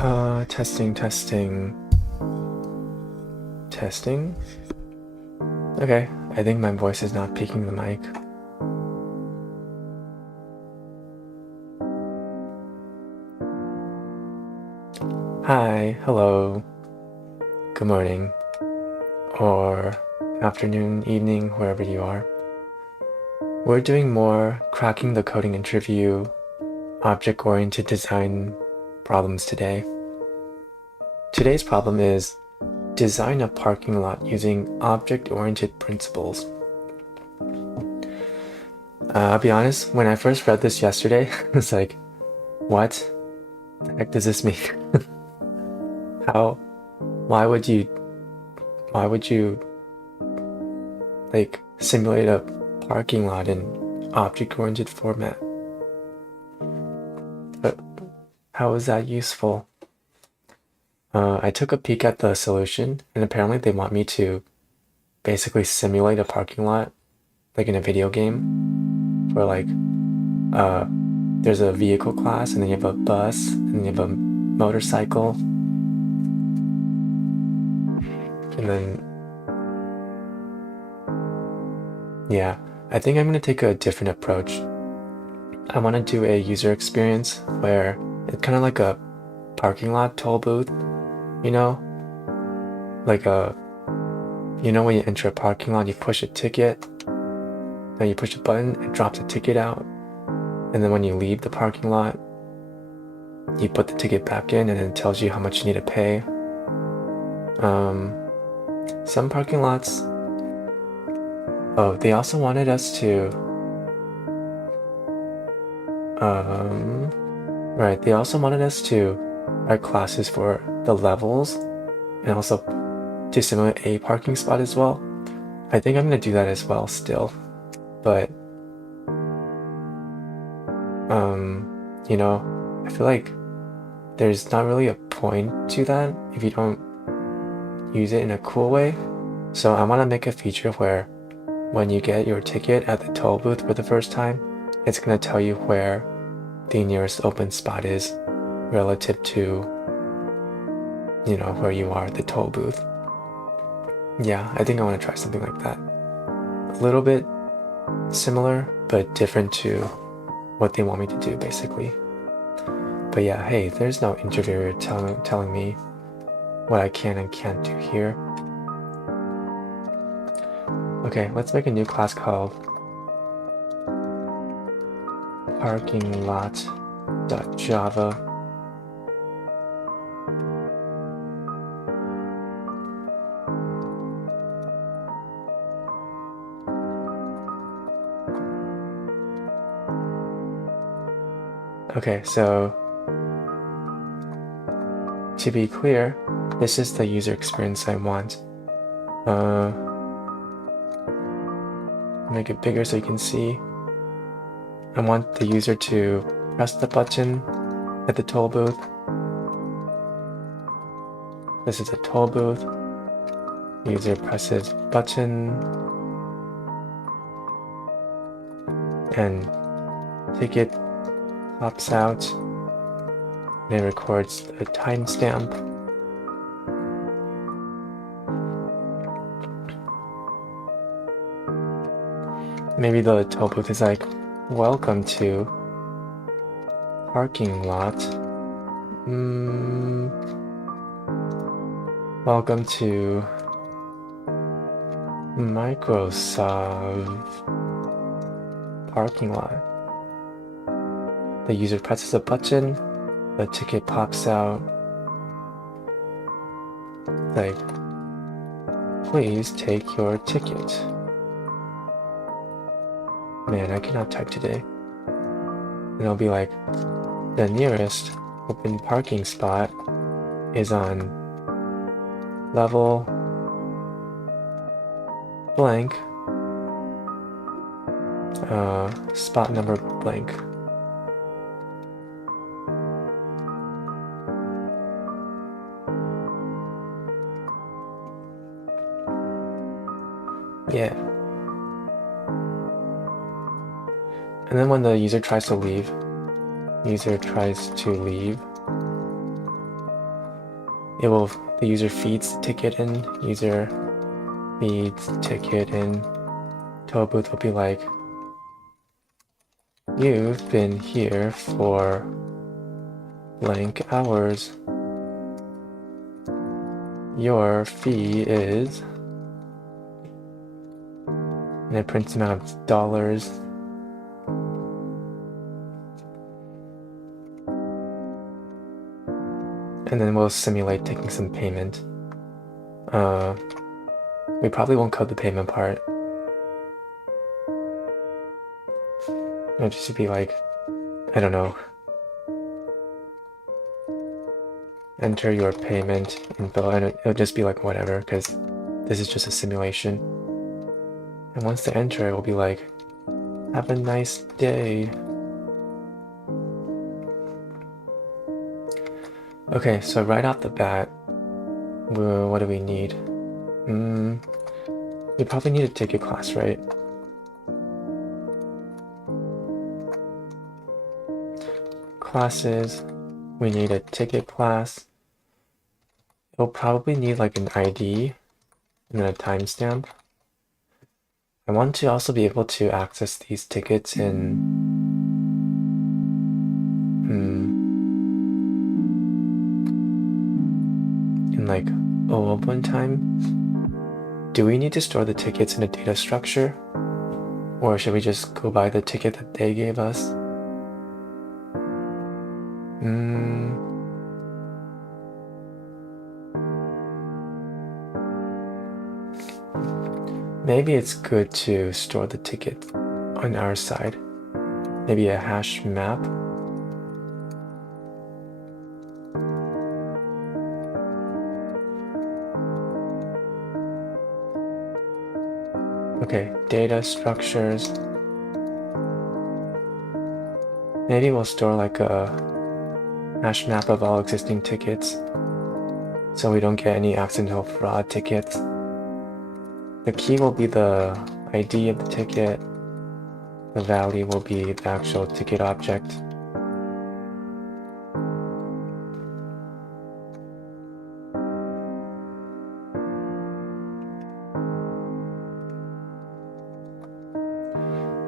Testing, testing, testing. Okay, I think my voice is not picking the mic. Hi, hello, good morning, or afternoon, evening, wherever you are. We're doing more cracking the coding interview, object-oriented design problems today. Today's problem is design a parking lot using object-oriented principles. I'll be honest, when I first read this yesterday, I was like, what the heck does this mean? Why would you like simulate a parking lot in object-oriented format? But how is that useful? I took a peek at the solution, and apparently they want me to basically simulate a parking lot like in a video game where like there's a vehicle class, and then you have a bus, and then you have a motorcycle, and then yeah, I think I'm gonna take a different approach. I want to do a user experience where it's kind of like a parking lot toll booth, you know? Like when you enter a parking lot, you push a ticket, then you push a button, it drops a ticket out, and then when you leave the parking lot, you put the ticket back in, and it tells you how much you need to pay. Some parking lots, they also wanted us to, they also wanted us to write classes for the levels and also to simulate a parking spot as well. I think I'm gonna do that as well still, but I feel like there's not really a point to that if you don't use it in a cool way. So I want to make a feature where when you get your ticket at the toll booth for the first time, it's going to tell you where the nearest open spot is relative to, where you are at the toll booth. Yeah, I think I want to try something like that. A little bit similar, but different to what they want me to do, basically. But yeah, hey, there's no interviewer telling me what I can and can't do here. Okay, let's make a new class called parkinglot.java. Okay, so to be clear, this is the user experience I want. Make it bigger so you can see. I want the user to press the button at the toll booth. This is a toll booth. User presses button and ticket pops out, and it records a timestamp. Maybe the toll booth is like, welcome to parking lot. Welcome to Microsoft parking lot. The user presses a button, the ticket pops out. Like, please take your ticket. Man, I cannot type today. And it'll be like, the nearest open parking spot is on level blank, spot number blank. Yeah. And then when the user tries to leave, the user feeds the ticket in, user feeds ticket in, toll booth will be like, you've been here for blank hours. Your fee is, and it prints amount of dollars. And then we'll simulate taking some payment. We probably won't code the payment part. It'll just be like, I don't know, enter your payment info, and it'll just be like whatever, because this is just a simulation. And once they enter, it will be like, have a nice day. Okay, so right off the bat, what do we need? We probably need a ticket class, right? Classes, we need a ticket class. It'll probably need like an ID and then a timestamp. I want to also be able to access these tickets in like open time. Do we need to store the tickets in a data structure? Or should we just go by the ticket that they gave us? Maybe it's good to store the ticket on our side. Maybe a hash map. Okay, data structures. Maybe we'll store like a hash map of all existing tickets so we don't get any accidental fraud tickets. The key will be the ID of the ticket. The value will be the actual ticket object.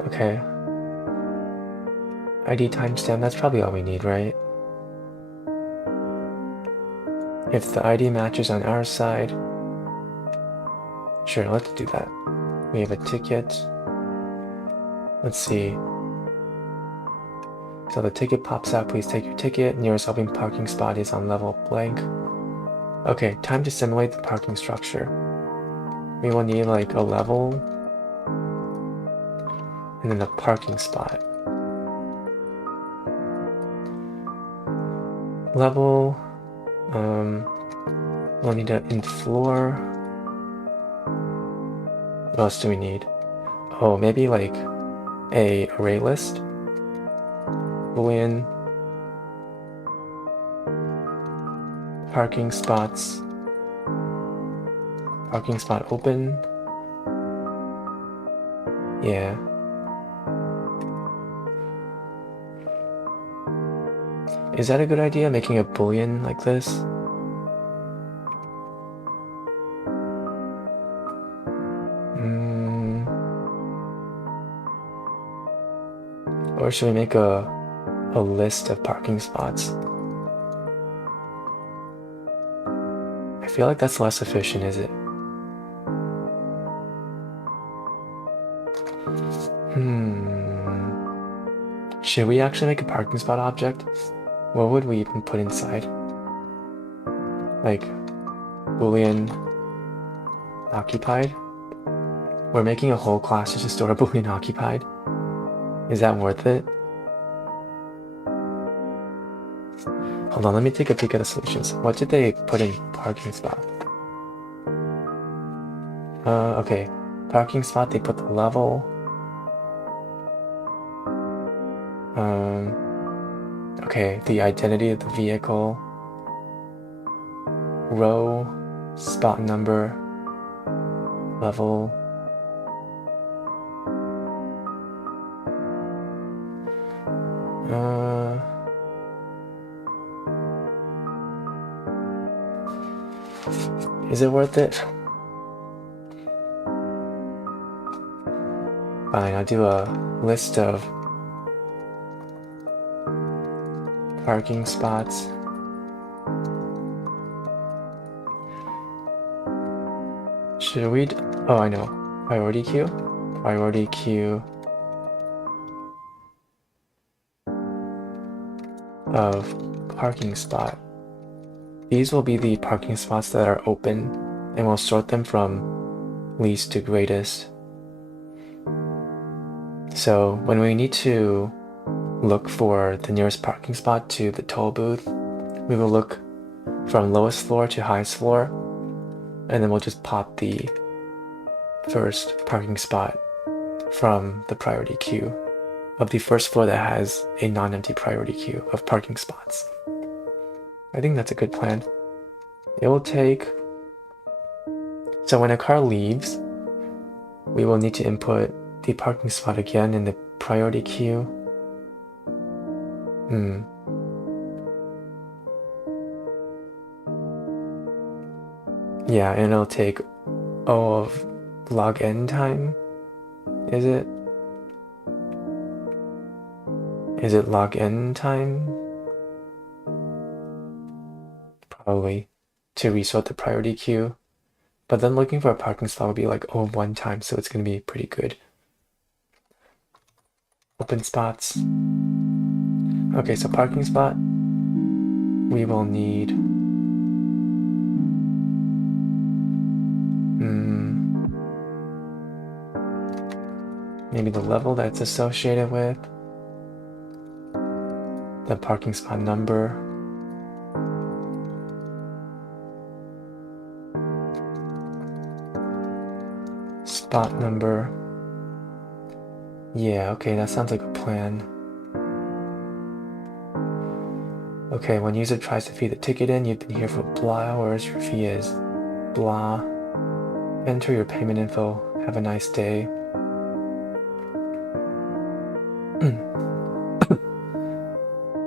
Okay. ID timestamp, that's probably all we need, right? If the ID matches on our side, sure, let's do that. We have a ticket. Let's see. So the ticket pops out, please take your ticket. Nearest open parking spot is on level blank. Okay, time to simulate the parking structure. We will need like a level and then a parking spot. Level, we'll need an in floor. What else do we need? Oh, maybe like a array list. Boolean. Parking spots. Parking spot open. Yeah. Is that a good idea, making a boolean like this? Or should we make a list of parking spots? I feel like that's less efficient, is it? Should we actually make a parking spot object? What would we even put inside? Like, boolean occupied? We're making a whole class just to store boolean occupied? Is that worth it? Hold on, let me take a peek at the solutions. What did they put in parking spot? Okay. Parking spot, they put the level. Okay, the identity of the vehicle. Row, spot number, level. Is it worth it? Fine, I'll do a list of parking spots. Should we? Oh, I know. Priority queue? Priority queue of parking spot. These will be the parking spots that are open, and we'll sort them from least to greatest. So when we need to look for the nearest parking spot to the toll booth, we will look from lowest floor to highest floor, and then we'll just pop the first parking spot from the priority queue of the first floor that has a non-empty priority queue of parking spots. I think that's a good plan. It will take... So when a car leaves, we will need to input the parking spot again in the priority queue. Yeah, and it'll take O of log n time, is it? Is it log n time? Probably, to resort the priority queue. But then looking for a parking spot will be like O of 1 time, so it's going to be pretty good. Open spots. Okay, so parking spot, we will need maybe the level that's associated with, the parking spot number, spot number. Yeah, okay, that sounds like a plan. Okay, when user tries to feed the ticket in, you've been here for blah hours, your fee is blah. Enter your payment info. Have a nice day.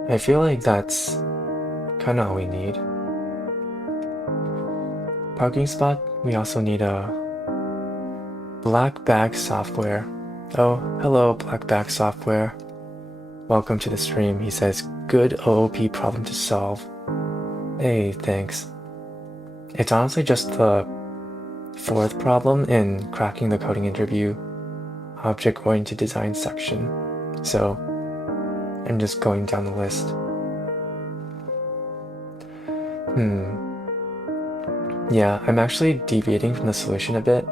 I feel like that's kind of all we need. Parking spot, we also need a black bag software. Oh, hello, black bag software. Welcome to the stream. He says, good OOP problem to solve. Hey, thanks. It's honestly just the fourth problem in cracking the coding interview object-oriented design section. So I'm just going down the list. Yeah, I'm actually deviating from the solution a bit.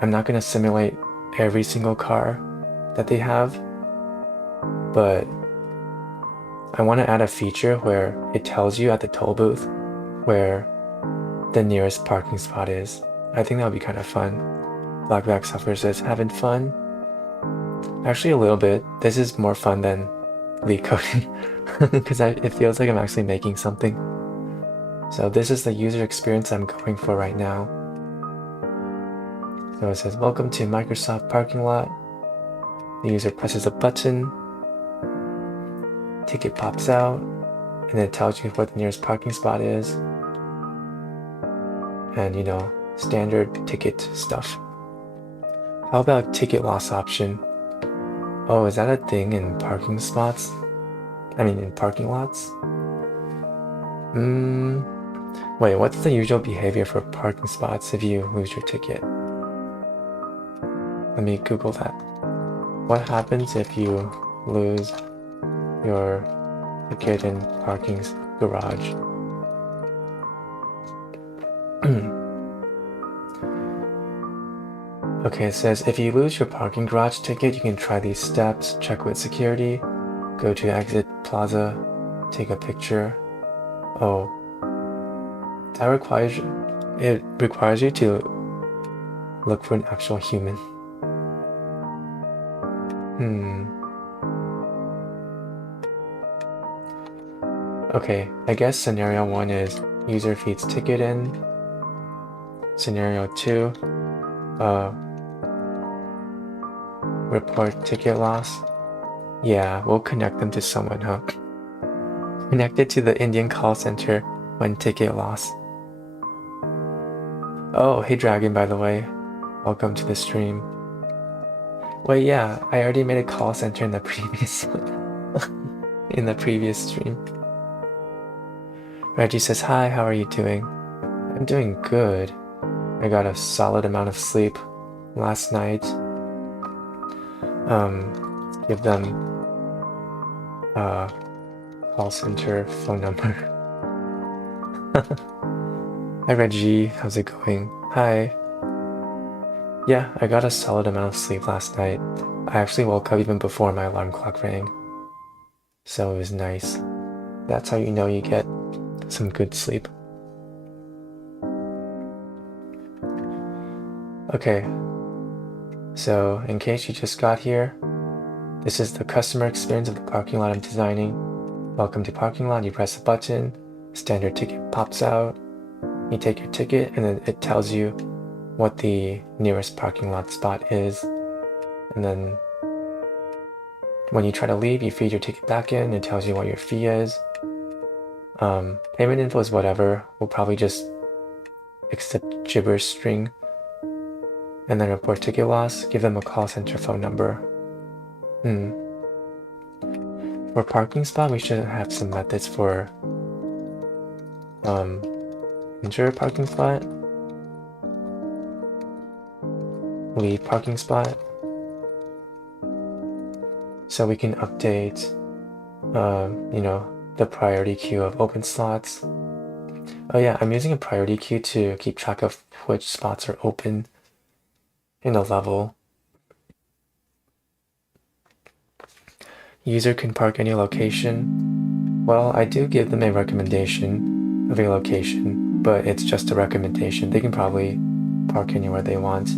I'm not going to simulate every single car that they have, but I want to add a feature where it tells you at the toll booth where the nearest parking spot is. I think that would be kind of fun. Blackback Software says, having fun? Actually, a little bit. This is more fun than leak coding because it feels like I'm actually making something. So this is the user experience I'm going for right now. So it says, welcome to Microsoft parking lot. The user presses a button, ticket pops out, and it tells you what the nearest parking spot is. And you know, standard ticket stuff. How about ticket loss option? Oh, is that a thing in parking spots? I mean, in parking lots? Wait, what's the usual behavior for parking spots if you lose your ticket? Let me Google that. What happens if you lose your ticket in parking garage? Okay, it says if you lose your parking garage ticket, you can try these steps. Check with security, go to exit plaza, take a picture. Oh, that requires you to look for an actual human. Okay, I guess scenario 1 is user feeds ticket in. Scenario 2, report ticket loss. Yeah, we'll connect them to someone, huh? Connect it to the Indian call center when ticket loss. Oh, hey Dragon, by the way. Welcome to the stream. Wait, yeah, I already made a call center in the previous in the previous stream. Reggie says, hi, how are you doing? I'm doing good. I got a solid amount of sleep last night. Give them call center phone number. Hi Reggie, how's it going? Hi. Yeah, I got a solid amount of sleep last night. I actually woke up even before my alarm clock rang. So it was nice. That's how you know you get some good sleep. Okay, so in case you just got here, this is the customer experience of the parking lot I'm designing. Welcome to parking lot, you press a button, standard ticket pops out, you take your ticket, and then it tells you what the nearest parking lot spot is. And then when you try to leave, you feed your ticket back in, it tells you what your fee is. Payment info is whatever. We'll probably just accept gibberish string. And then report ticket loss, give them a call center phone number. For parking spot, we should have some methods for enter parking spot, leave parking spot. So we can update, the priority queue of open slots. Oh yeah, I'm using a priority queue to keep track of which spots are open in a level. User can park any location. Well, I do give them a recommendation of a location, but it's just a recommendation. They can probably park anywhere they want.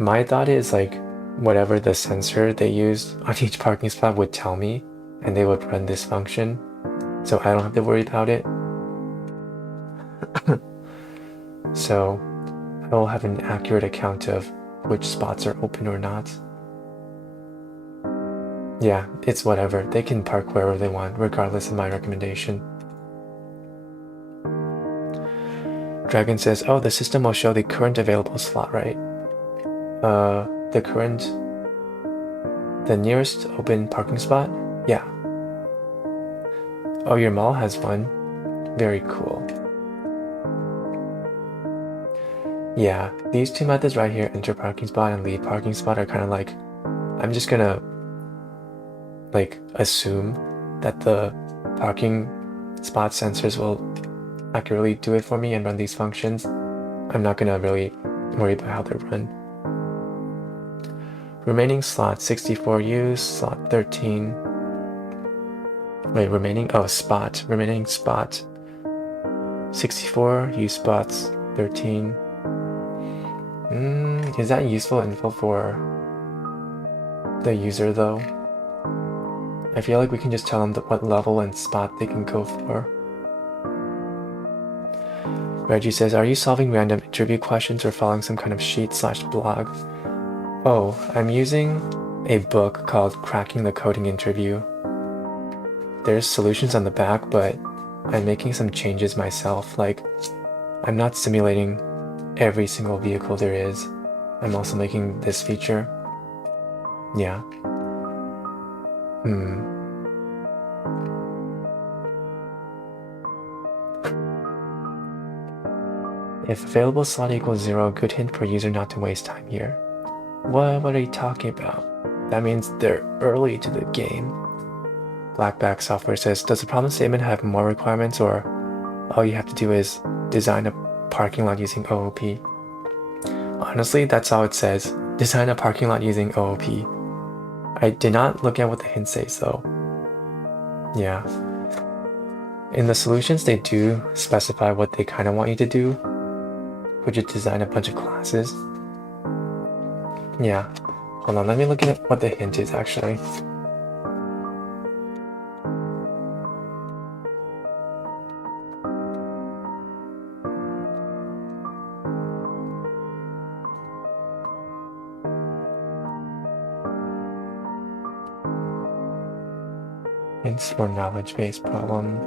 My thought is like whatever the sensor they use on each parking spot would tell me, and they would run this function, so I don't have to worry about it. So I will have an accurate account of which spots are open or not. Yeah, it's whatever. They can park wherever they want, regardless of my recommendation. Dragon says, oh, the system will show the current available slot, right? The nearest open parking spot? Yeah. Oh, your mall has one? Very cool. Yeah, these two methods right here, enter parking spot and leave parking spot, are kind of like, I'm just gonna like assume that the parking spot sensors will accurately do it for me and run these functions. I'm not gonna really worry about how they run. Remaining slot 64 used, slot 13. Wait, remaining spot 64, used spots 13. Is that useful info for the user though? I feel like we can just tell them what level and spot they can go for. Reggie says, are you solving random interview questions or following some kind of sheet/blog? Oh, I'm using a book called Cracking the Coding Interview. There's solutions on the back, but I'm making some changes myself. Like, I'm not simulating every single vehicle there is. I'm also making this feature. Yeah. If available slot equals 0, good hint for user not to waste time here. What are you talking about? That means they're early to the game. Blackback Software says, does the problem statement have more requirements, or all you have to do is design a parking lot using OOP? Honestly, that's all it says. Design a parking lot using OOP. I did not look at what the hint says though. Yeah. In the solutions, they do specify what they kind of want you to do, which is design a bunch of classes. Yeah. Hold on, let me look at what the hint is actually. Hints for knowledge-based problem.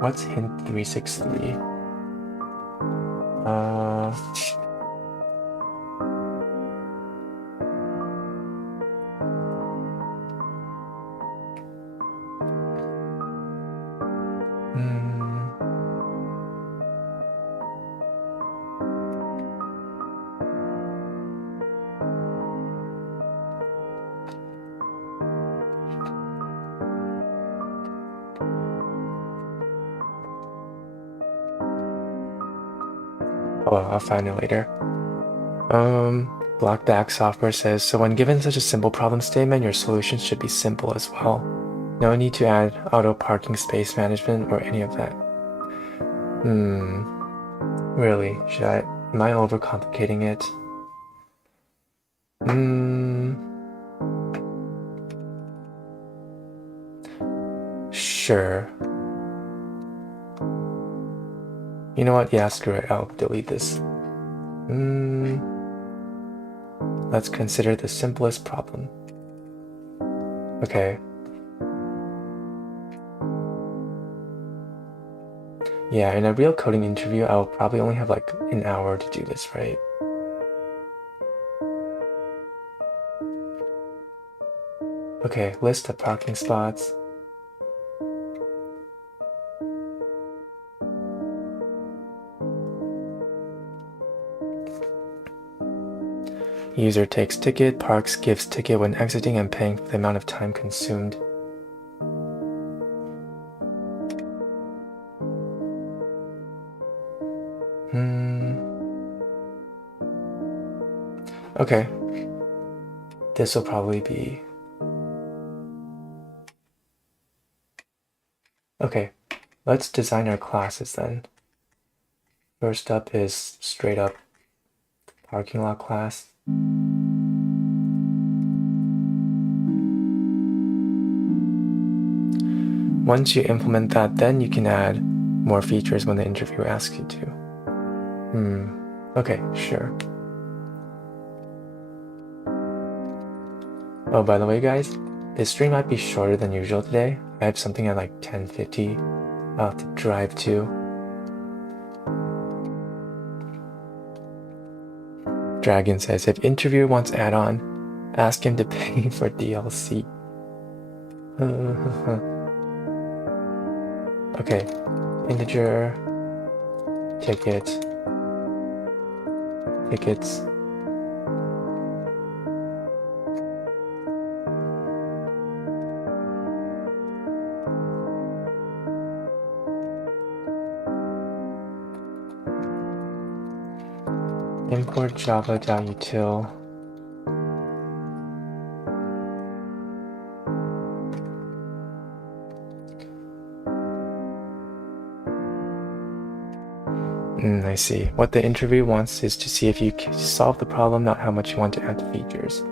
What's hint 363? Oh, well, I'll find it later. Blockback Software says, so when given such a simple problem statement, your solution should be simple as well. No need to add auto parking space management or any of that. Really? Am I overcomplicating it? Sure. You know what? Yeah, screw it. I'll delete this. Let's consider the simplest problem. Okay. Yeah, in a real coding interview, I'll probably only have like an hour to do this, right? Okay, list the parking spots. User takes ticket, parks, gives ticket when exiting and paying for the amount of time consumed. Okay. This will probably be... Okay, let's design our classes then. First up is straight up parking lot class. Once you implement that, then you can add more features when the interviewer asks you to. Okay, sure. Oh, by the way, guys, this stream might be shorter than usual today. I have something at like 10:50 I'll have to drive to. Dragon says, if interviewer wants add-on, ask him to pay for DLC. Okay, integer, tickets. Import java.util. I see. What the interview wants is to see if you can solve the problem, not how much you want to add to features.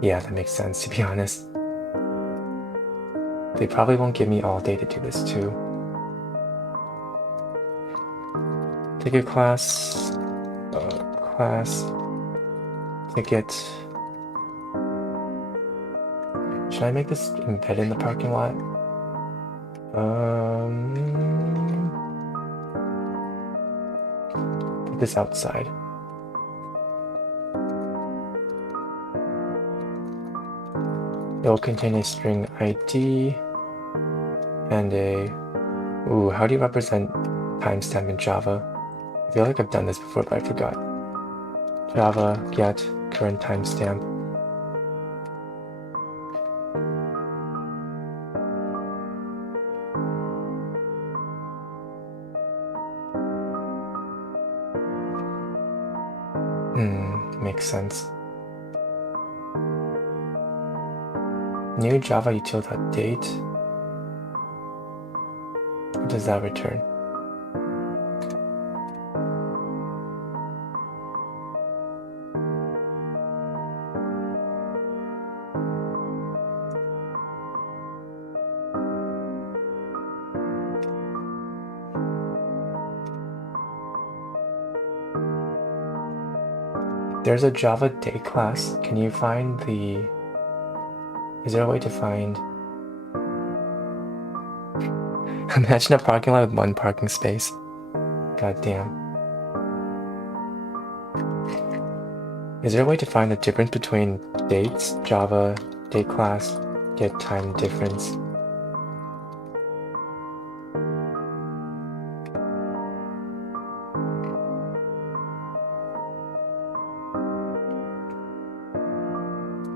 Yeah, that makes sense, to be honest. They probably won't give me all day to do this too. Ticket class, ticket. Should I make this embedded in the parking lot? Put this outside. It will contain a string ID and a... Ooh, how do you represent timestamp in Java? I feel like I've done this before, but I forgot. Java get current timestamp. Makes sense. New Java util.date. What does that return? There's a Java day class. Can you find the... Is there a way to find... Imagine a parking lot with one parking space. God damn. Is there a way to find the difference between dates, Java, date class, get time difference?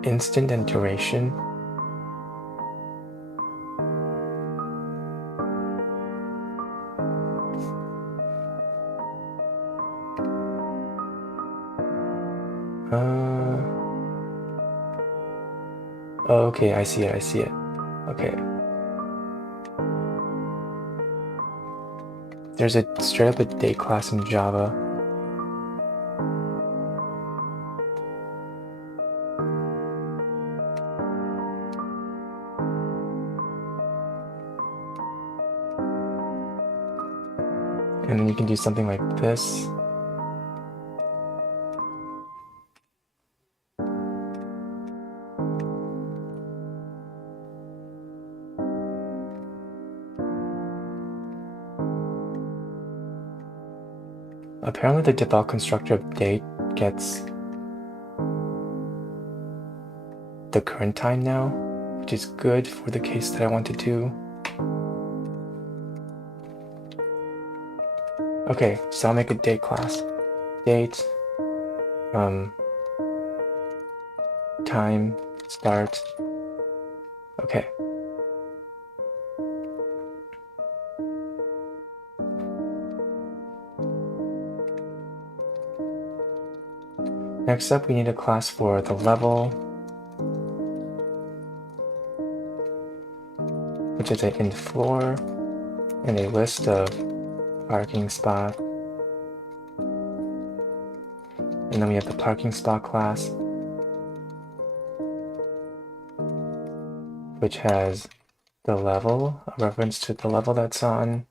Instant and duration. Oh, okay, I see it. Okay. There's a straight up a date class in Java. And then you can do something like this. Apparently the default constructor of date gets the current time now, which is good for the case that I want to do. Okay, so I'll make a date class. Date, time, start. Okay. Next up, we need a class for the level, which is an int floor and a list of parking spot. And then we have the parking spot class, which has the level, a reference to the level that's on,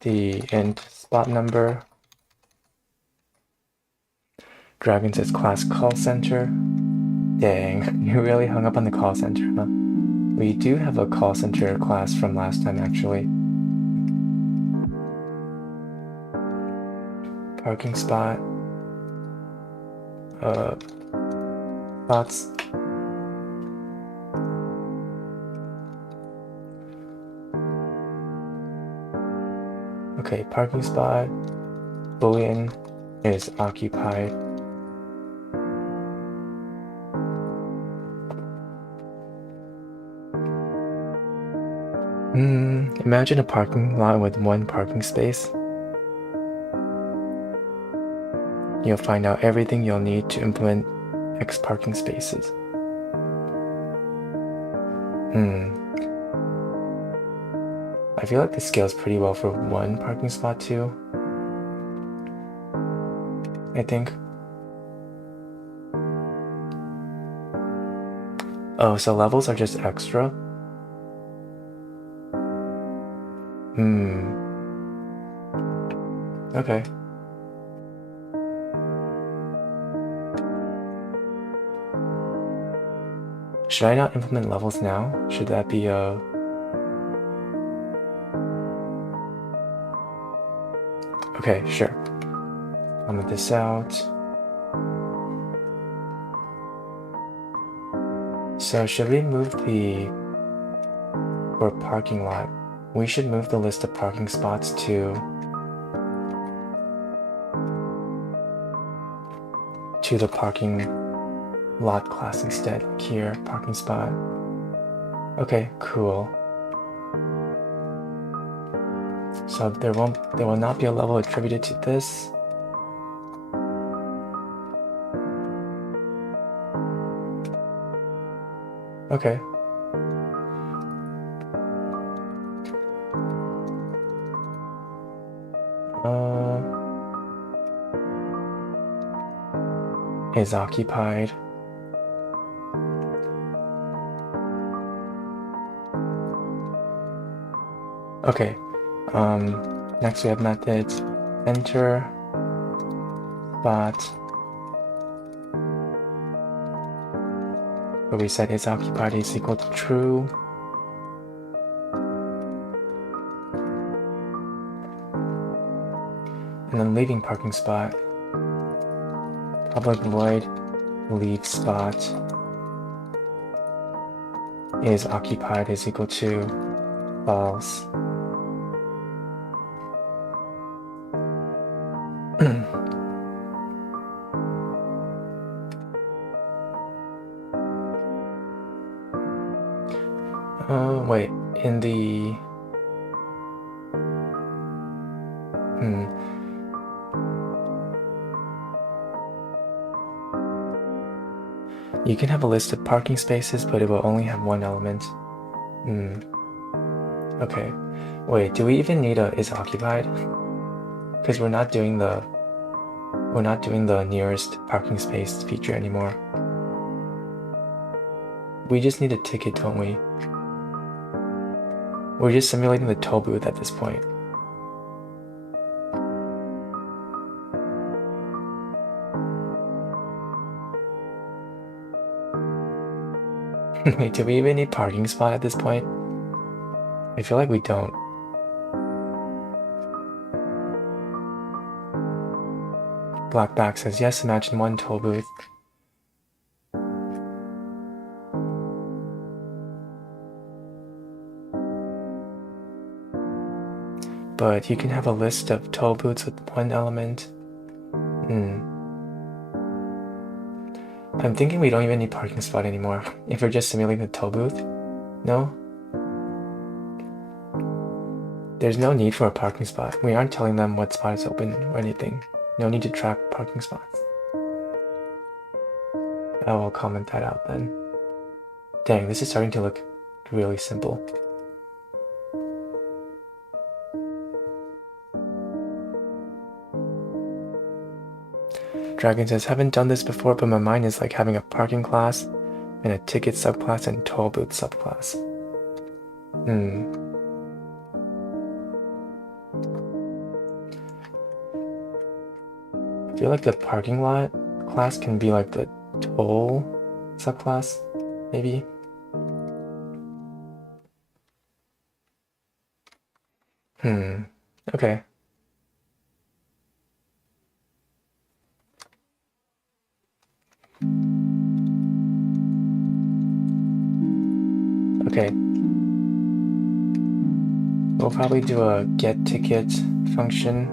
the int spot number. Dragon says class call center. Dang, you really hung up on the call center, huh? We do have a call center class from last time, actually. Parking spot. Spots. Okay, parking spot. Boolean is occupied. Imagine a parking lot with one parking space. You'll find out everything you'll need to implement X parking spaces. I feel like this scales pretty well for one parking spot too. I think. Oh, so levels are just extra? Okay. Should I not implement levels now? Should that be a... Okay, sure. Comment this out. So should we move the... For parking lot, we should move the list of parking spots to the parking lot class instead. Here, parking spot. Okay, cool. So there will not be a level attributed to this. Okay. Is occupied. Okay. Next we have methods. Enter spot. Where we set is occupied is equal to true. then leaving parking spot. Public void leave spot is occupied is equal to false. Wait, in the you can have a list of parking spaces, but it will only have one element. Okay. Wait, do we even need a is occupied? Because we're not doing the nearest parking space feature anymore. We just need a ticket, don't we? We're just simulating the toll booth at this point. Wait, do we even need parking spot at this point? I feel like we don't. Blackback says, yes, imagine one toll booth. But you can have a list of toll booths with one element. I'm thinking we don't even need parking spot anymore if we're just simulating the toll booth. No? There's no need for a parking spot. We aren't telling them what spot is open or anything. No need to track parking spots. I will comment that out then. Dang, this is starting to look really simple. Dragon says, haven't done this before, but my mind is like having a parking class and a ticket subclass and toll booth subclass. I feel like the parking lot class can be like the toll subclass, maybe. Okay. Okay. We'll probably do a get ticket function.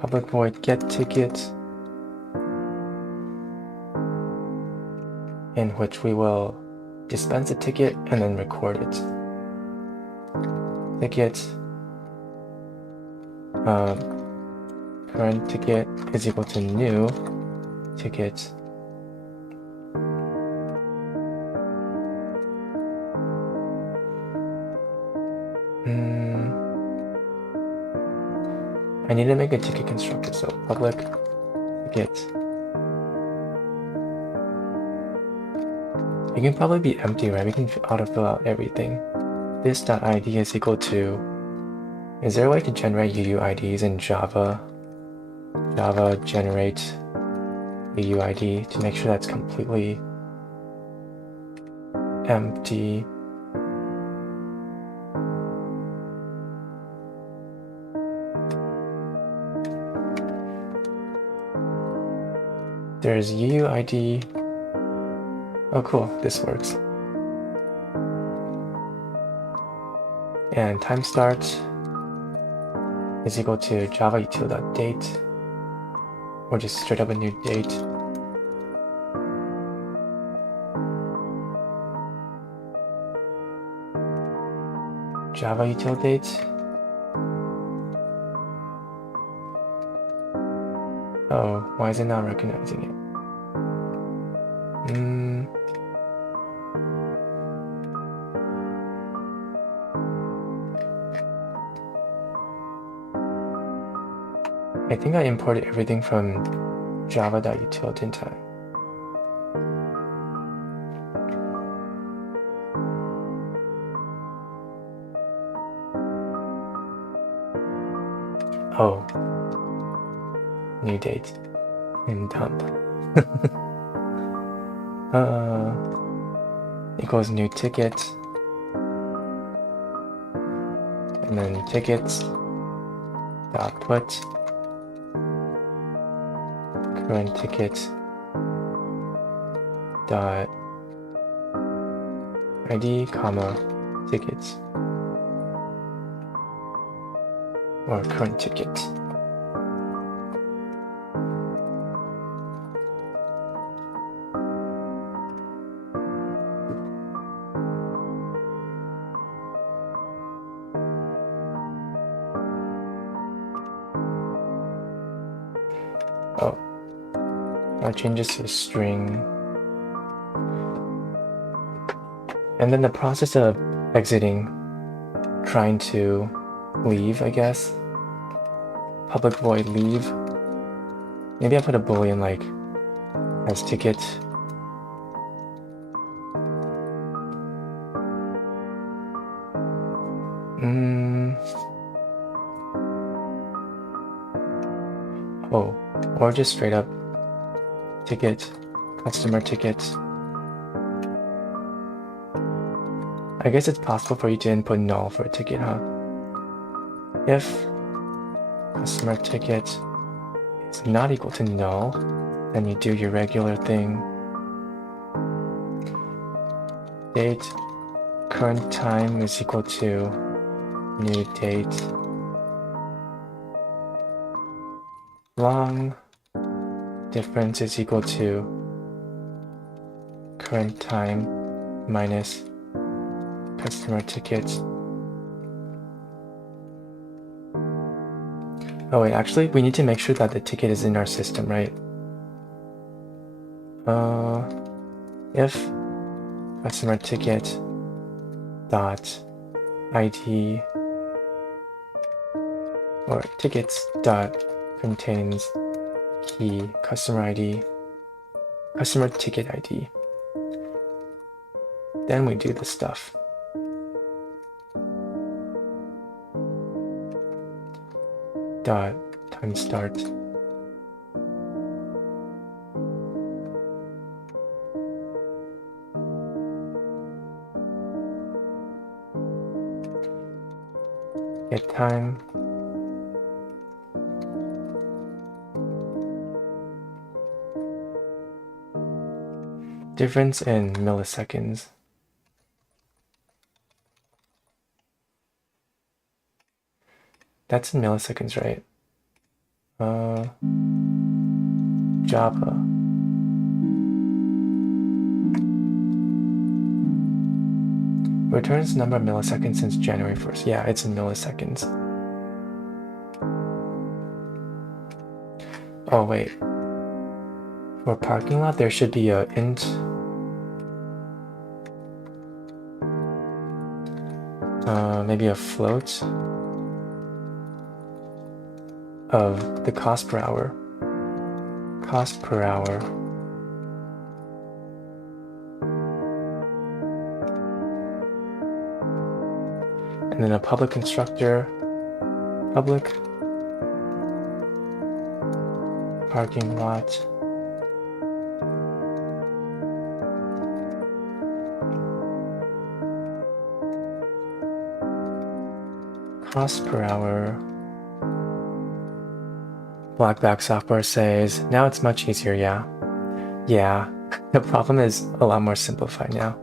Public void get ticket, in which we will dispense a ticket and then record it. Ticket current ticket is equal to new ticket. I need to make a ticket constructor, so public ticket. It can probably be empty, right? We can autofill out everything. This.id is equal to... Is there a way to generate UUIDs in Java? Java generate UUID to make sure that's completely empty. There's UUID. Oh, cool, this works. And time start is equal to java util.date, or just straight up a new date. Java util date. Oh, why is it not recognizing it? I think I imported everything from java.util, didn't I? Oh. New date in dump. Equals new ticket. and then tickets dot put current ticket dot ID comma tickets or current ticket. Oh, I'll change this to a string. And then the process of exiting, trying to leave, I guess. Public void leave. Maybe I put a boolean like as ticket. Oh, or just straight up ticket, customer ticket. I guess it's possible for you to input null for a ticket, huh? If customer ticket is not equal to null, then you do your regular thing. Date current time is equal to new date. Long difference is equal to current time minus customer ticket. Oh wait, actually we need to make sure that the ticket is in our system, right? If customer ticket dot ID or tickets dot contains key customer ID, customer ticket ID. Then we do the stuff. Dot time start. Get time. Difference in milliseconds. That's in milliseconds, right? Java. Returns number of milliseconds since January 1st. Yeah, it's in milliseconds. Oh, wait. For parking lot, there should be a int. Maybe a float of the cost per hour. Cost per hour. And then a public constructor, public parking lot. Cost per hour. Blackback software says, now it's much easier, yeah. Yeah, the problem is a lot more simplified now.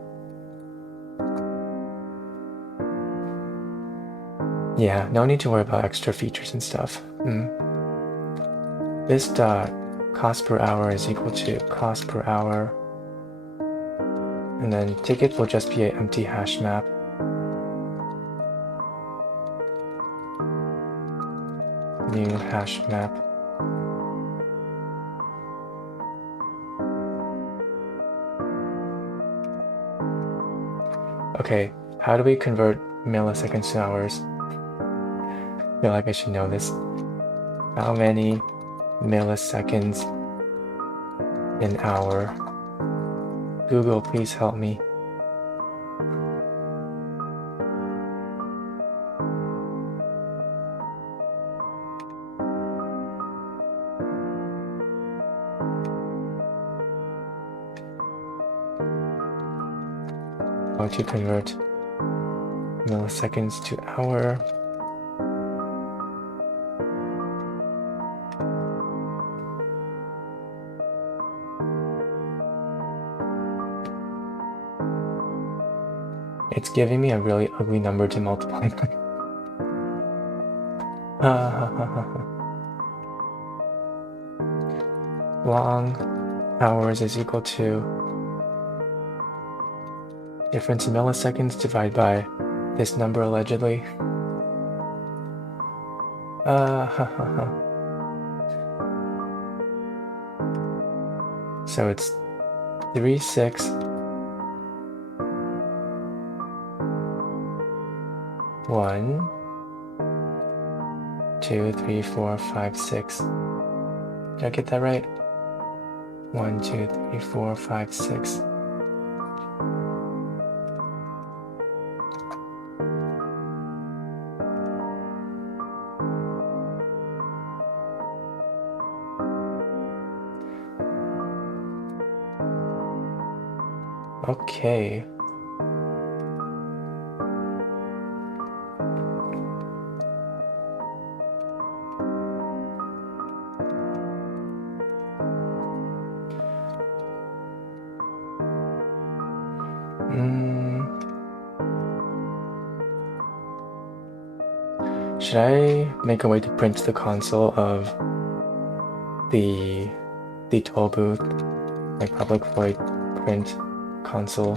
Yeah, no need to worry about extra features and stuff. This dot cost per hour is equal to cost per hour. And then ticket will just be an empty hash map. New hash map. Okay, how do we convert milliseconds to hours? I feel like I should know this. How many milliseconds an hour? Google, please help me. How to convert milliseconds to hour? It's giving me a really ugly number to multiply by. Long hours is equal to difference in milliseconds divided by this number allegedly. So it's 3, 6, 1, 2, 3, 4, 5, 6. Did I get that right? 1, 2, 3, 4, 5, 6. Okay. Should I make a way to print the console of the toll booth, like public void print console,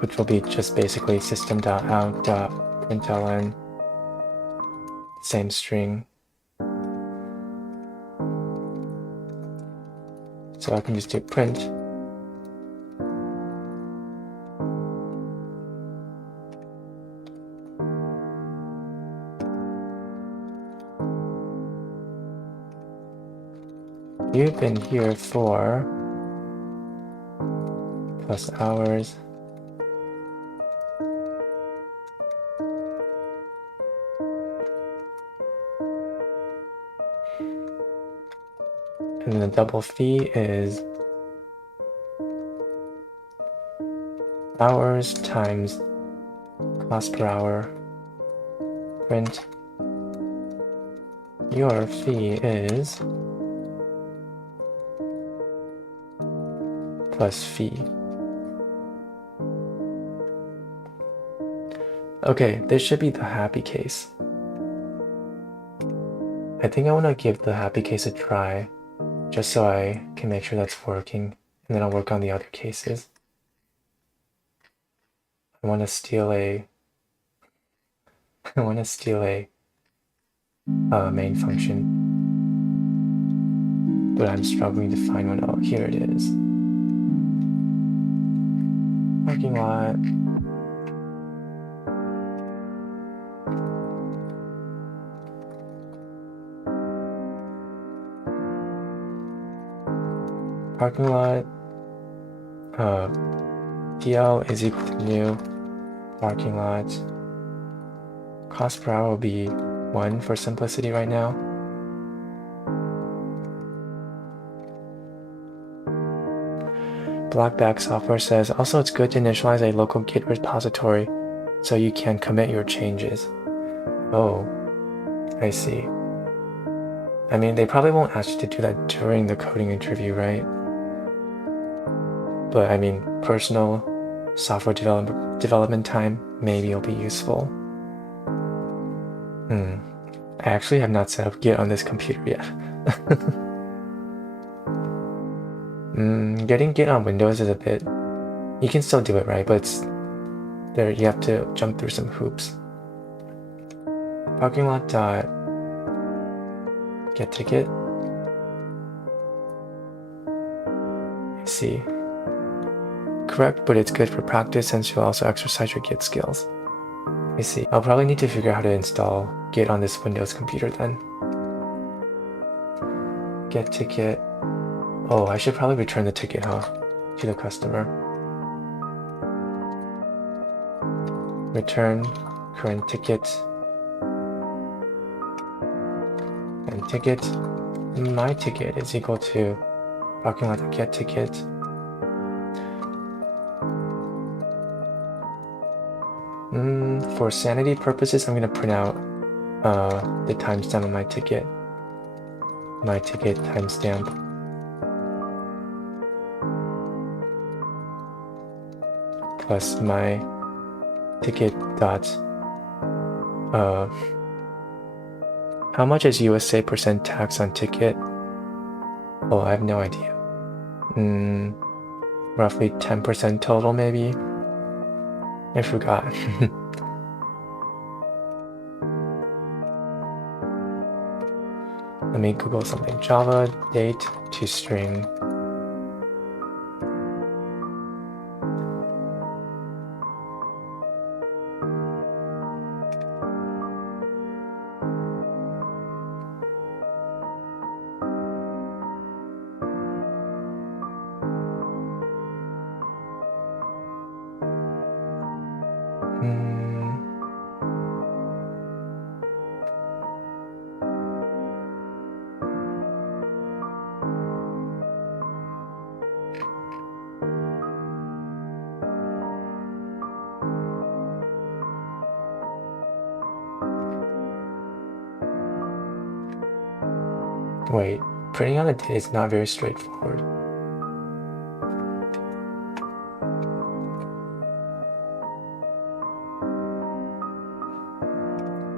which will be just basically system.out.println, same string. So I can just do print. You've been here for plus hours. And then the double fee is hours times cost per hour. Print. Your fee is plus fee. Okay, this should be the happy case. I think I want to give the happy case a try, just so I can make sure that's working, and then I'll work on the other cases. I want to steal a main function, but I'm struggling to find one. Oh, here it is. Parking lot. Parking lot. PL is equal to new parking lot. Cost per hour will be 1 for simplicity right now. Blackback software says, also it's good to initialize a local Git repository so you can commit your changes. Oh, I see. I mean, they probably won't ask you to do that during the coding interview, right? But I mean, personal software development time, maybe it'll be useful. I actually have not set up Git on this computer yet. Getting Git on Windows is a bit... You can still do it, right? But it's there, you have to jump through some hoops. Parking lot dot get ticket. I see. Correct, but it's good for practice since you'll also exercise your Git skills. I see. I'll probably need to figure out how to install Git on this Windows computer then. Get ticket. Oh, I should probably return the ticket, huh? To the customer. Return current ticket. And ticket. My ticket is equal to parking lot get ticket. For sanity purposes, I'm going to print out the timestamp of my ticket. My ticket timestamp. plus my ticket dot. How much is USA percent tax on ticket? Oh, I have no idea. Roughly 10% total, maybe? I forgot. Let me Google something. Java date to string. Wait, printing out a date is not very straightforward.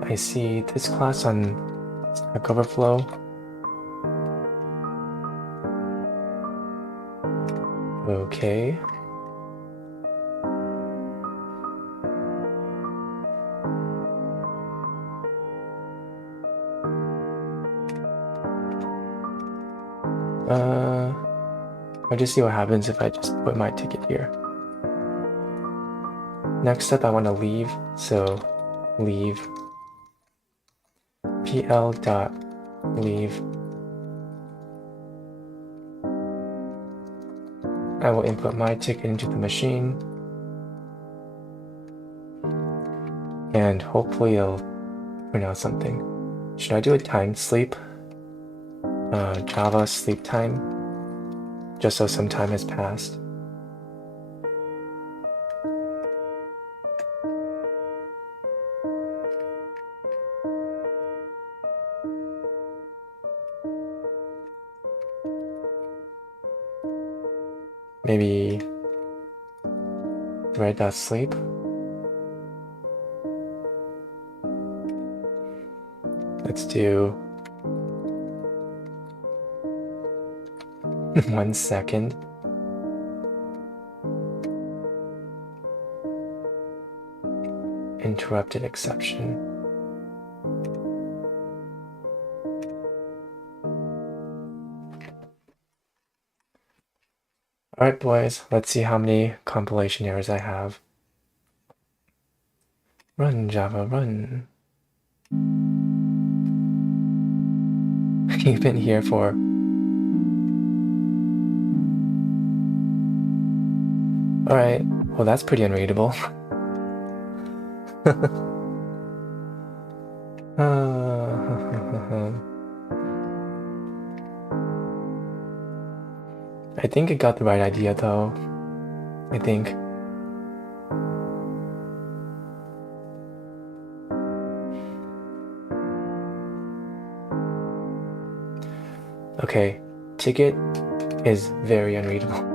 I see this class on Stack Overflow. Okay. I'll just see what happens if I just put my ticket here. Next up, I want to leave, so leave pl.leave. I will input my ticket into the machine, and hopefully it'll print out something. Should I do a time sleep? Java sleep time, just so some time has passed. Maybe red.sleep. Let's do 1 second. Interrupted exception. Alright boys, let's see how many compilation errors I have. Run Java, run. You've been here for... Alright, well that's pretty unreadable. I think I got the right idea though. I think. Okay, ticket is very unreadable.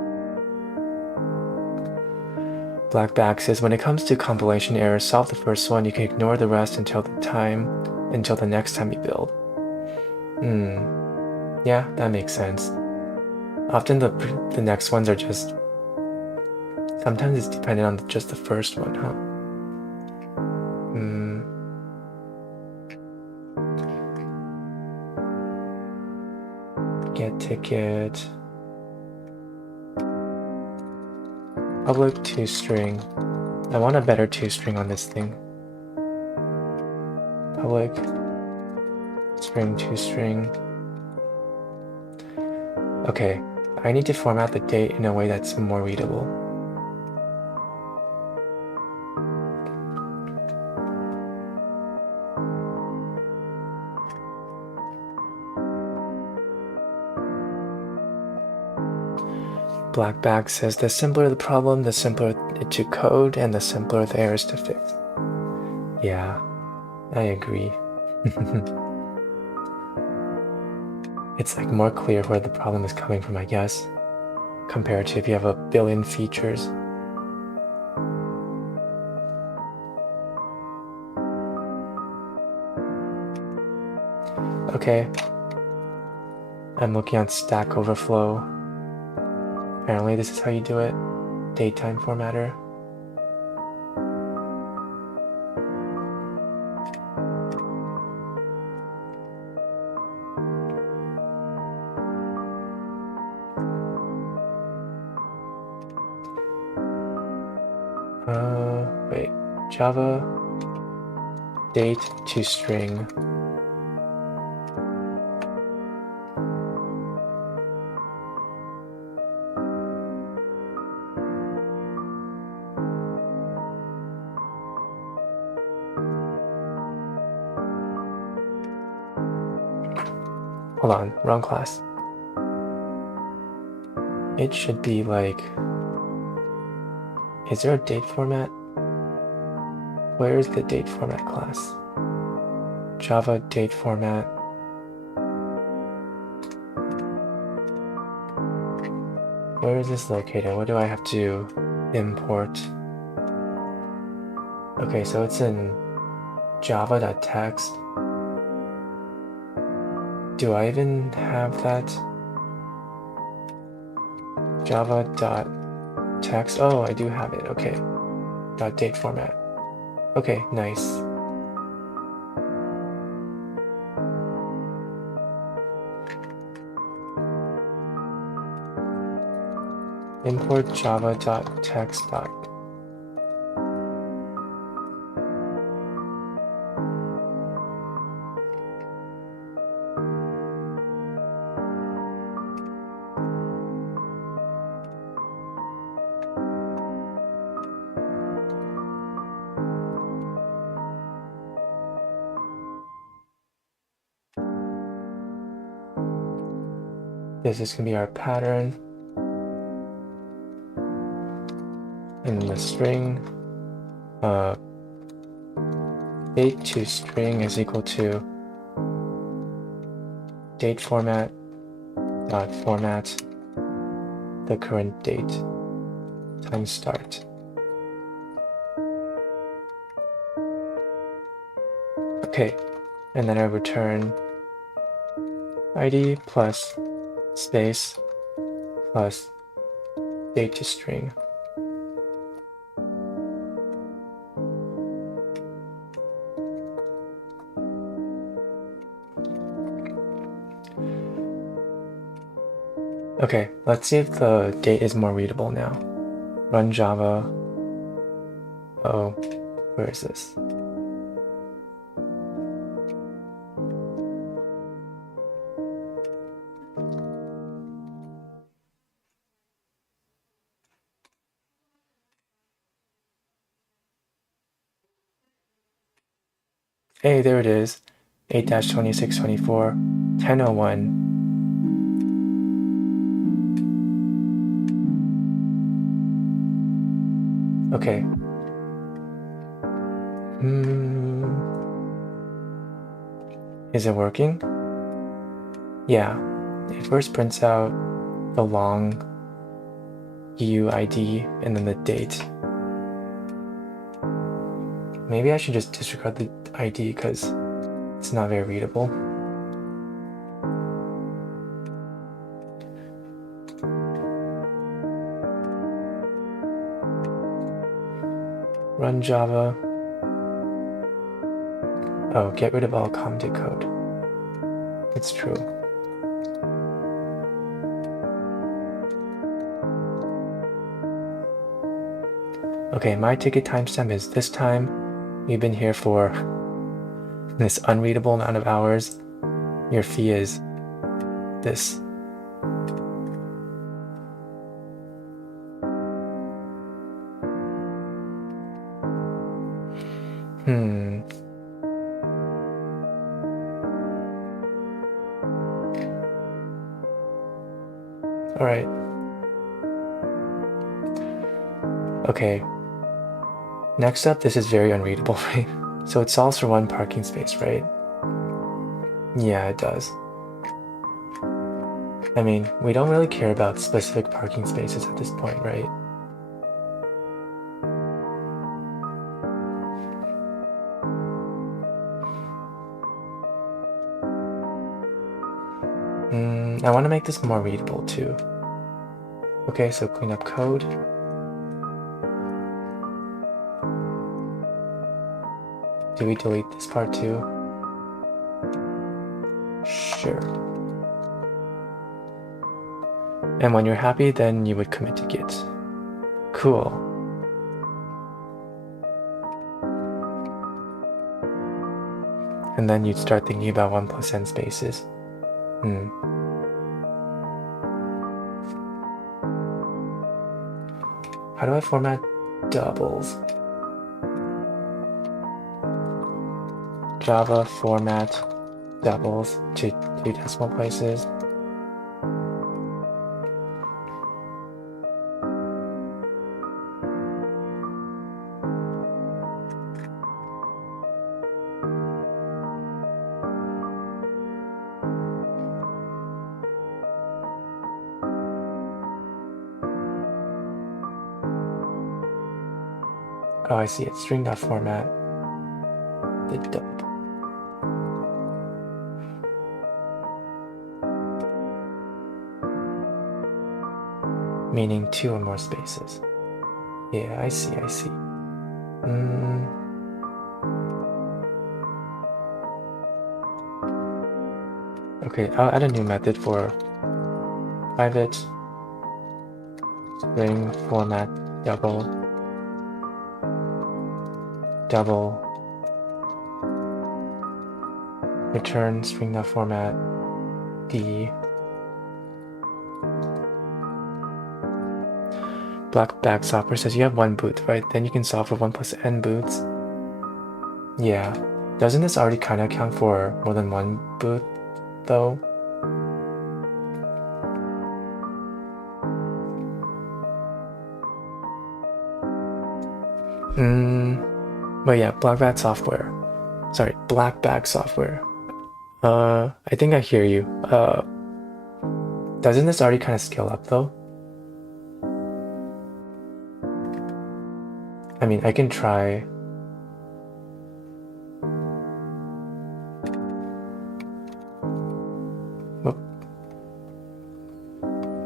Blackback says, when it comes to compilation errors, solve the first one. You can ignore the rest until the next time you build. Yeah, that makes sense. Often the next ones are just... Sometimes it's dependent on just the first one, huh? Get ticket. Public toString. I want a better toString on this thing. Public string toString. Okay, I need to format the date in a way that's more readable. Blackback says, the simpler the problem, the simpler it to code, and the simpler the errors to fix. Yeah, I agree. It's like more clear where the problem is coming from, I guess, compared to if you have a billion features. Okay. I'm looking on Stack Overflow. Apparently this is how you do it. Datetime formatter. Wait. Java date to string. Hold on, wrong class. It should be like, is there a date format? Where is the date format class? Java date format. Where is this located? What do I have to import? Okay, so it's in java.text. Do I even have that? Java.text. Oh, I do have it. Okay. .date format. Okay, nice. Import java.text. This is gonna be our pattern. And the string date to string is equal to date format dot format the current date times start. Okay, and then I return ID plus space plus date to string. Okay, let's see if the date is more readable now. Run Java. Oh, where is this? Hey, there it is. 8-2624, 1001. Okay. Is it working? Yeah. It first prints out the long UID and then the date. Maybe I should just disregard the ID because it's not very readable. Run Java. Oh, get rid of all commented code. It's true. Okay, my ticket timestamp is this time. You've been here for this unreadable amount of hours. Your fee is this. All right. Okay. Next up, this is very unreadable, right? So it solves for one parking space, right? Yeah, it does. I mean, we don't really care about specific parking spaces at this point, right? I want to make this more readable too. Okay, so clean up code. Do we delete this part too? Sure. And when you're happy, then you would commit to Git. Cool. And then you'd start thinking about 1+n spaces. How do I format doubles? Java format doubles to 2 decimal places. Oh, I see it. String.format. The double. Meaning 2 or more spaces. Yeah, I see. Okay, I'll add a new method for private string format double return string.format d. Black Bag Software says you have 1 boot, right? Then you can solve for 1+n boots. Yeah. Doesn't this already kind of account for more than 1 boot, though? But yeah, Black Bag Software. Sorry, Black Bag Software. I think I hear you. Doesn't this already kind of scale up, though? I mean, I can try.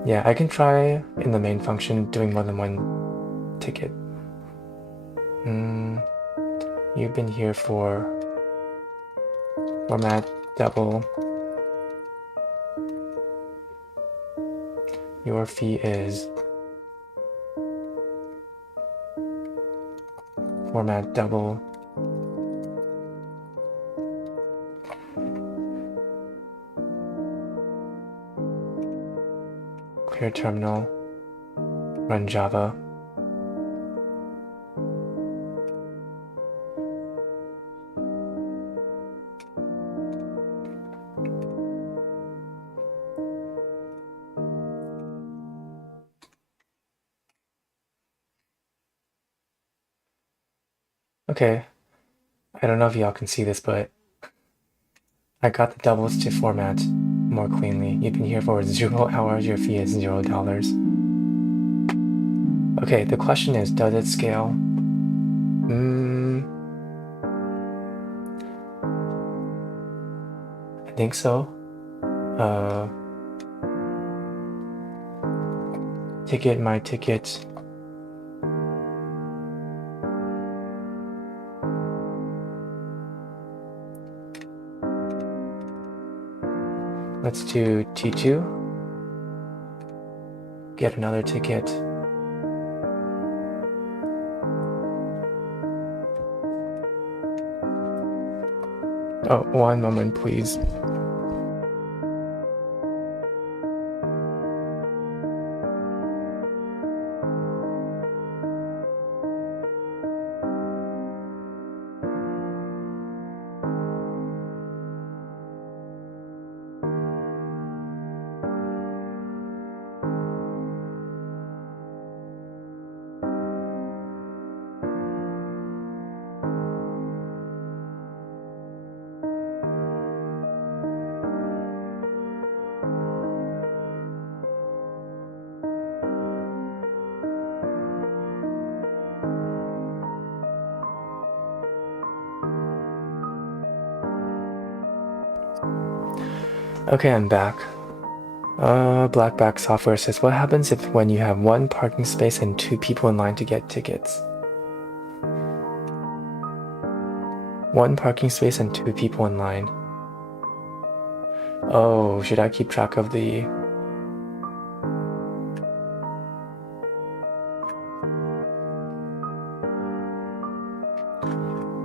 Yeah, I can try in the main function doing more than 1 ticket. You've been here for format double. Your fee is format double. Clear terminal. Run Java. Okay, I don't know if y'all can see this, but I got the doubles to format more cleanly. You've been here for 0 hours, your fee is $0. Okay, the question is, does it scale? I think so. Ticket, my ticket. Let's do T2. Get another ticket. Oh, 1 moment, please. Okay, I'm back. Blackback Software says, what happens if when you have one parking space and two people in line to get tickets? One parking space and two people in line. Oh, should I keep track of the...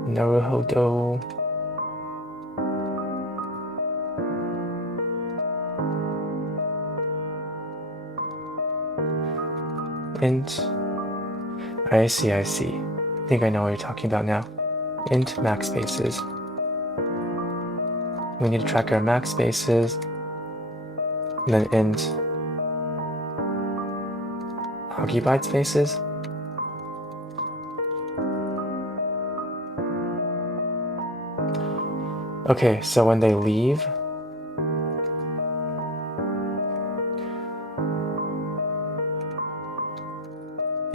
Naruhodo. Int. I see. I think I know what you're talking about now. Int max spaces. We need to track our max spaces. And then int occupied spaces. Okay, so when they leave,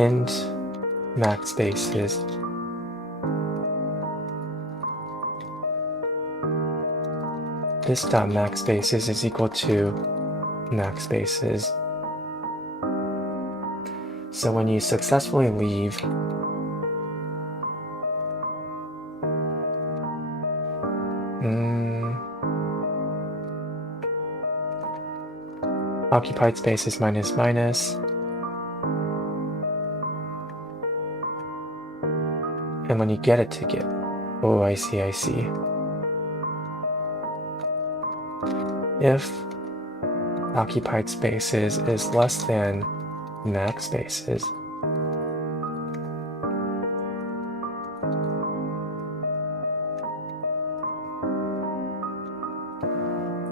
int max spaces. This dot max spaces is equal to max spaces. So when you successfully leave, occupied spaces minus minus. And when you get a ticket, oh, I see. If occupied spaces is less than max spaces,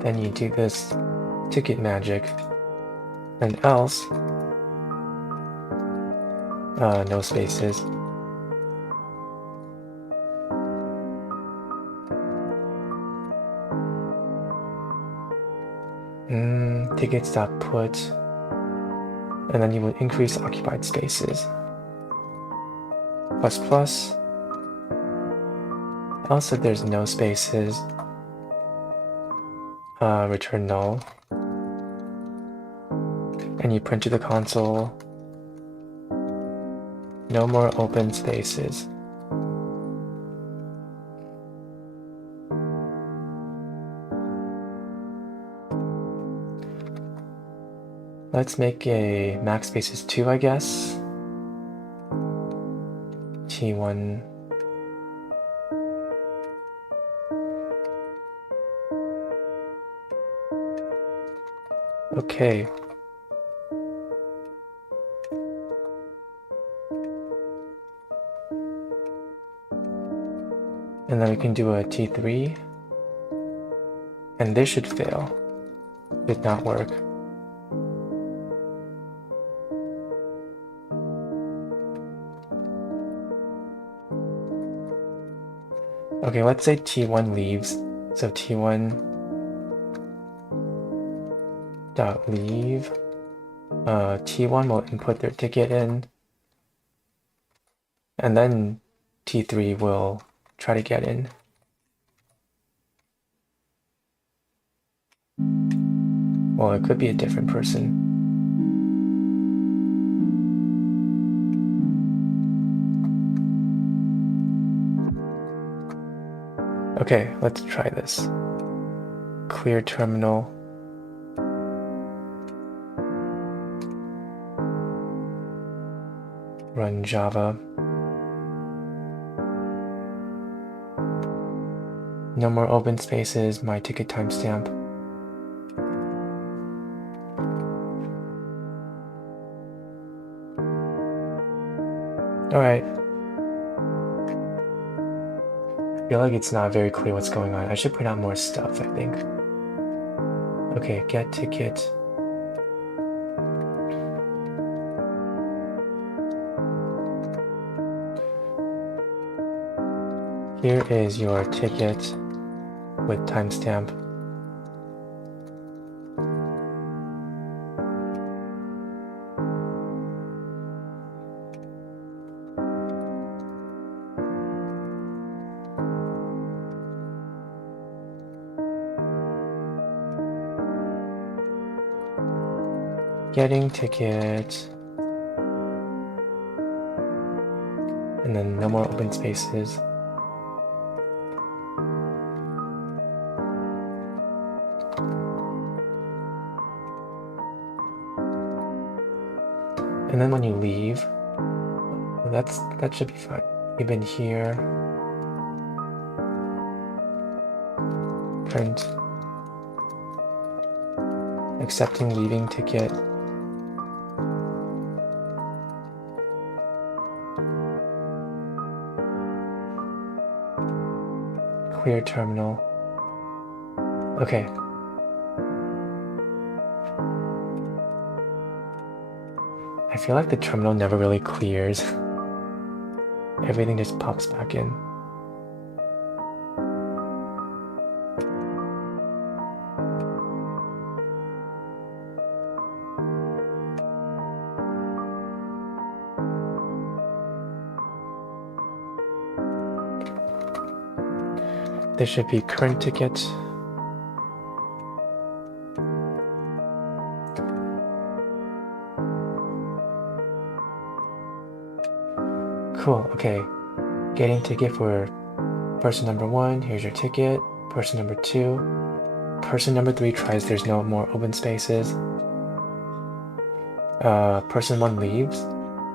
then you do this ticket magic, and else, no spaces. Tickets.put, and then you would increase occupied spaces. Plus plus. Else, if there's no spaces, return null. And you print to the console, no more open spaces. Let's make a max spaces 2, I guess. T1. Okay. And then we can do a T3. And this should fail. Did not work. Okay, let's say T1 leaves. So T1 dot leave. T1 will input their ticket in. And then T3 will try to get in. Well, it could be a different person. Okay, let's try this. Clear terminal. Run Java. No more open spaces, my ticket timestamp. Alright. I feel like it's not very clear what's going on. I should print out more stuff, I think. Okay, get ticket. Here is your ticket with timestamp. Getting ticket. And then no more open spaces. And then when you leave, that should be fine. Even here, print, accepting leaving ticket. Clear terminal. Okay. I feel like the terminal never really clears. Everything just pops back in. There should be current ticket. Cool, okay. Getting ticket for person number 1, here's your ticket. Person number 2. Person number 3 tries there's no more open spaces. Person 1 leaves.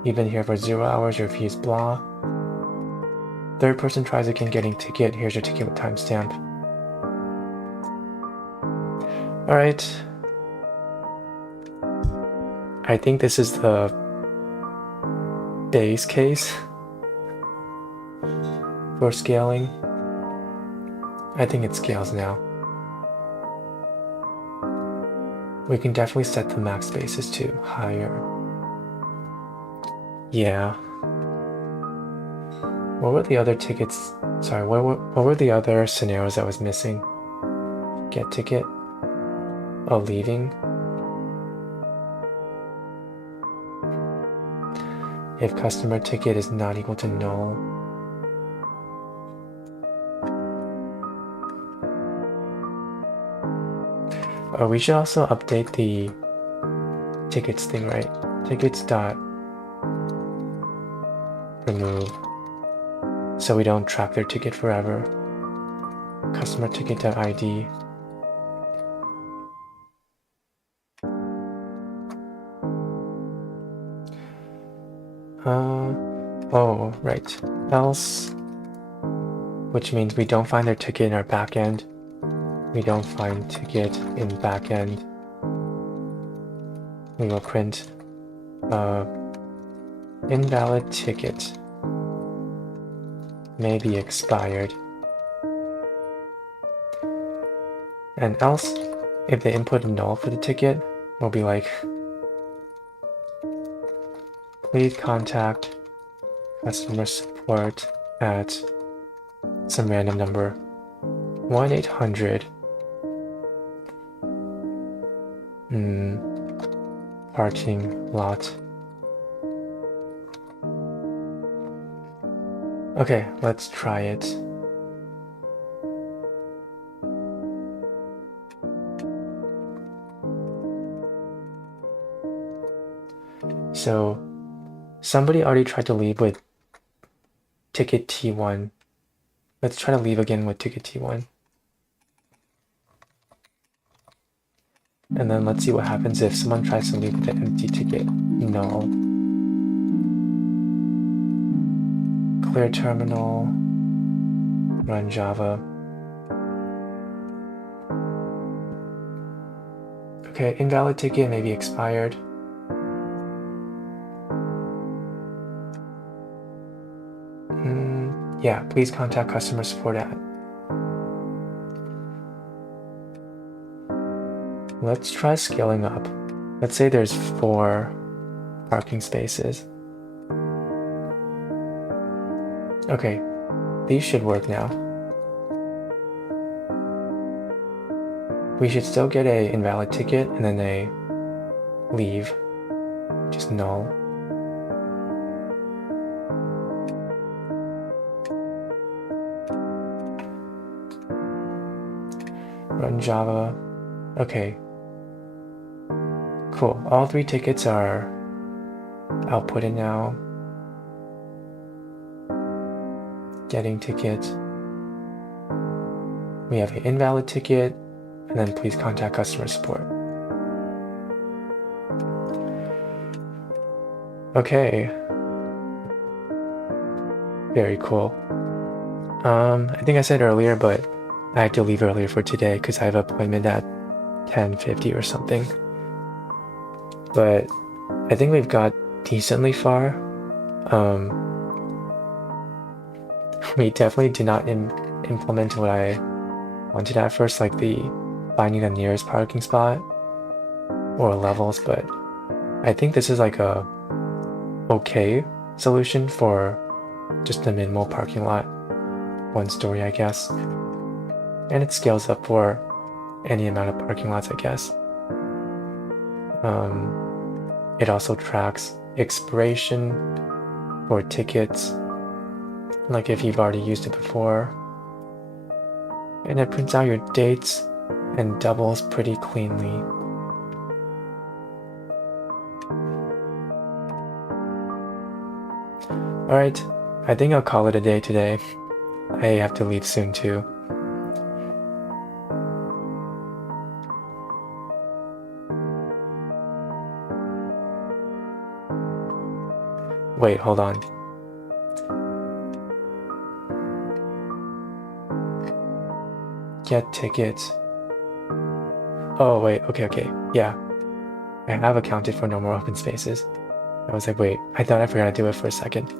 You've been here for 0 hours, your fee is blah. Third person tries again getting ticket, here's your ticket with timestamp. Alright. I think this is the base case for scaling. I think it scales now. We can definitely set the max spaces to higher. Yeah. What were the other tickets? Sorry, what were the other scenarios that was missing? Get ticket? Oh, leaving? If customer ticket is not equal to null. We should also update the tickets thing, right? Tickets dot remove, so we don't track their ticket forever. Customer ticket dot ID. Oh, right. Else, which means we don't find their ticket in our backend. We don't find ticket in backend. We will print invalid ticket may be expired. And else, if they input null for the ticket, we'll be like, please contact customer support at some random number 1-800 parking lot. Okay, let's try it. So somebody already tried to leave with ticket T1. Let's try to leave again with ticket T1. And then let's see what happens if someone tries to leave with an empty ticket. Null. Clear terminal. Run Java. Okay, invalid ticket may be expired. Yeah, please contact customer support at. Let's try scaling up. Let's say there's 4 parking spaces. Okay, these should work now. We should still get a invalid ticket and then a leave, just null. Run Java. Okay. Cool. All 3 tickets are outputted now. Getting ticket. We have an invalid ticket, and then please contact customer support. Okay. Very cool. I think I said earlier, but I had to leave earlier for today because I have an appointment at 10:50 or something. But I think we've got decently far. We definitely did not implement what I wanted at first, like the finding the nearest parking spot or levels, but I think this is like a okay solution for just a minimal parking lot, 1 story, I guess. And it scales up for any amount of parking lots, I guess. It also tracks expiration for tickets, like if you've already used it before. And it prints out your dates and doubles pretty cleanly. Alright, I think I'll call it a day today. I have to leave soon too. Wait, hold on. Get tickets. Oh, wait, okay, yeah. I have accounted for no more open spaces. I was like, wait, I thought I forgot to do it for a second.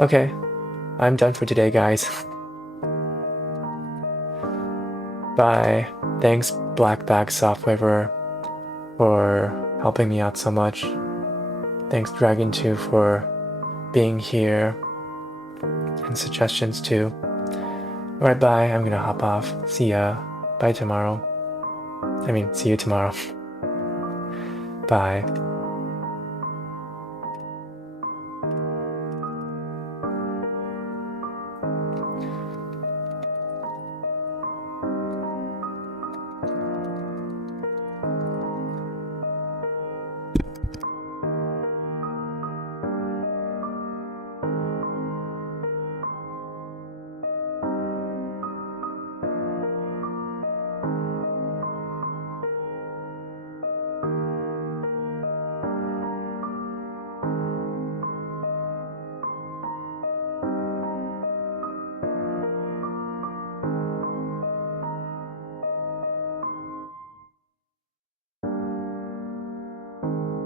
Okay, I'm done for today, guys. Bye. Thanks, Black Bag Software, for helping me out so much. Thanks, Dragon2, for being here, and suggestions too. Alright, bye. I'm gonna hop off. See ya. Bye tomorrow. I mean, see you tomorrow. Bye.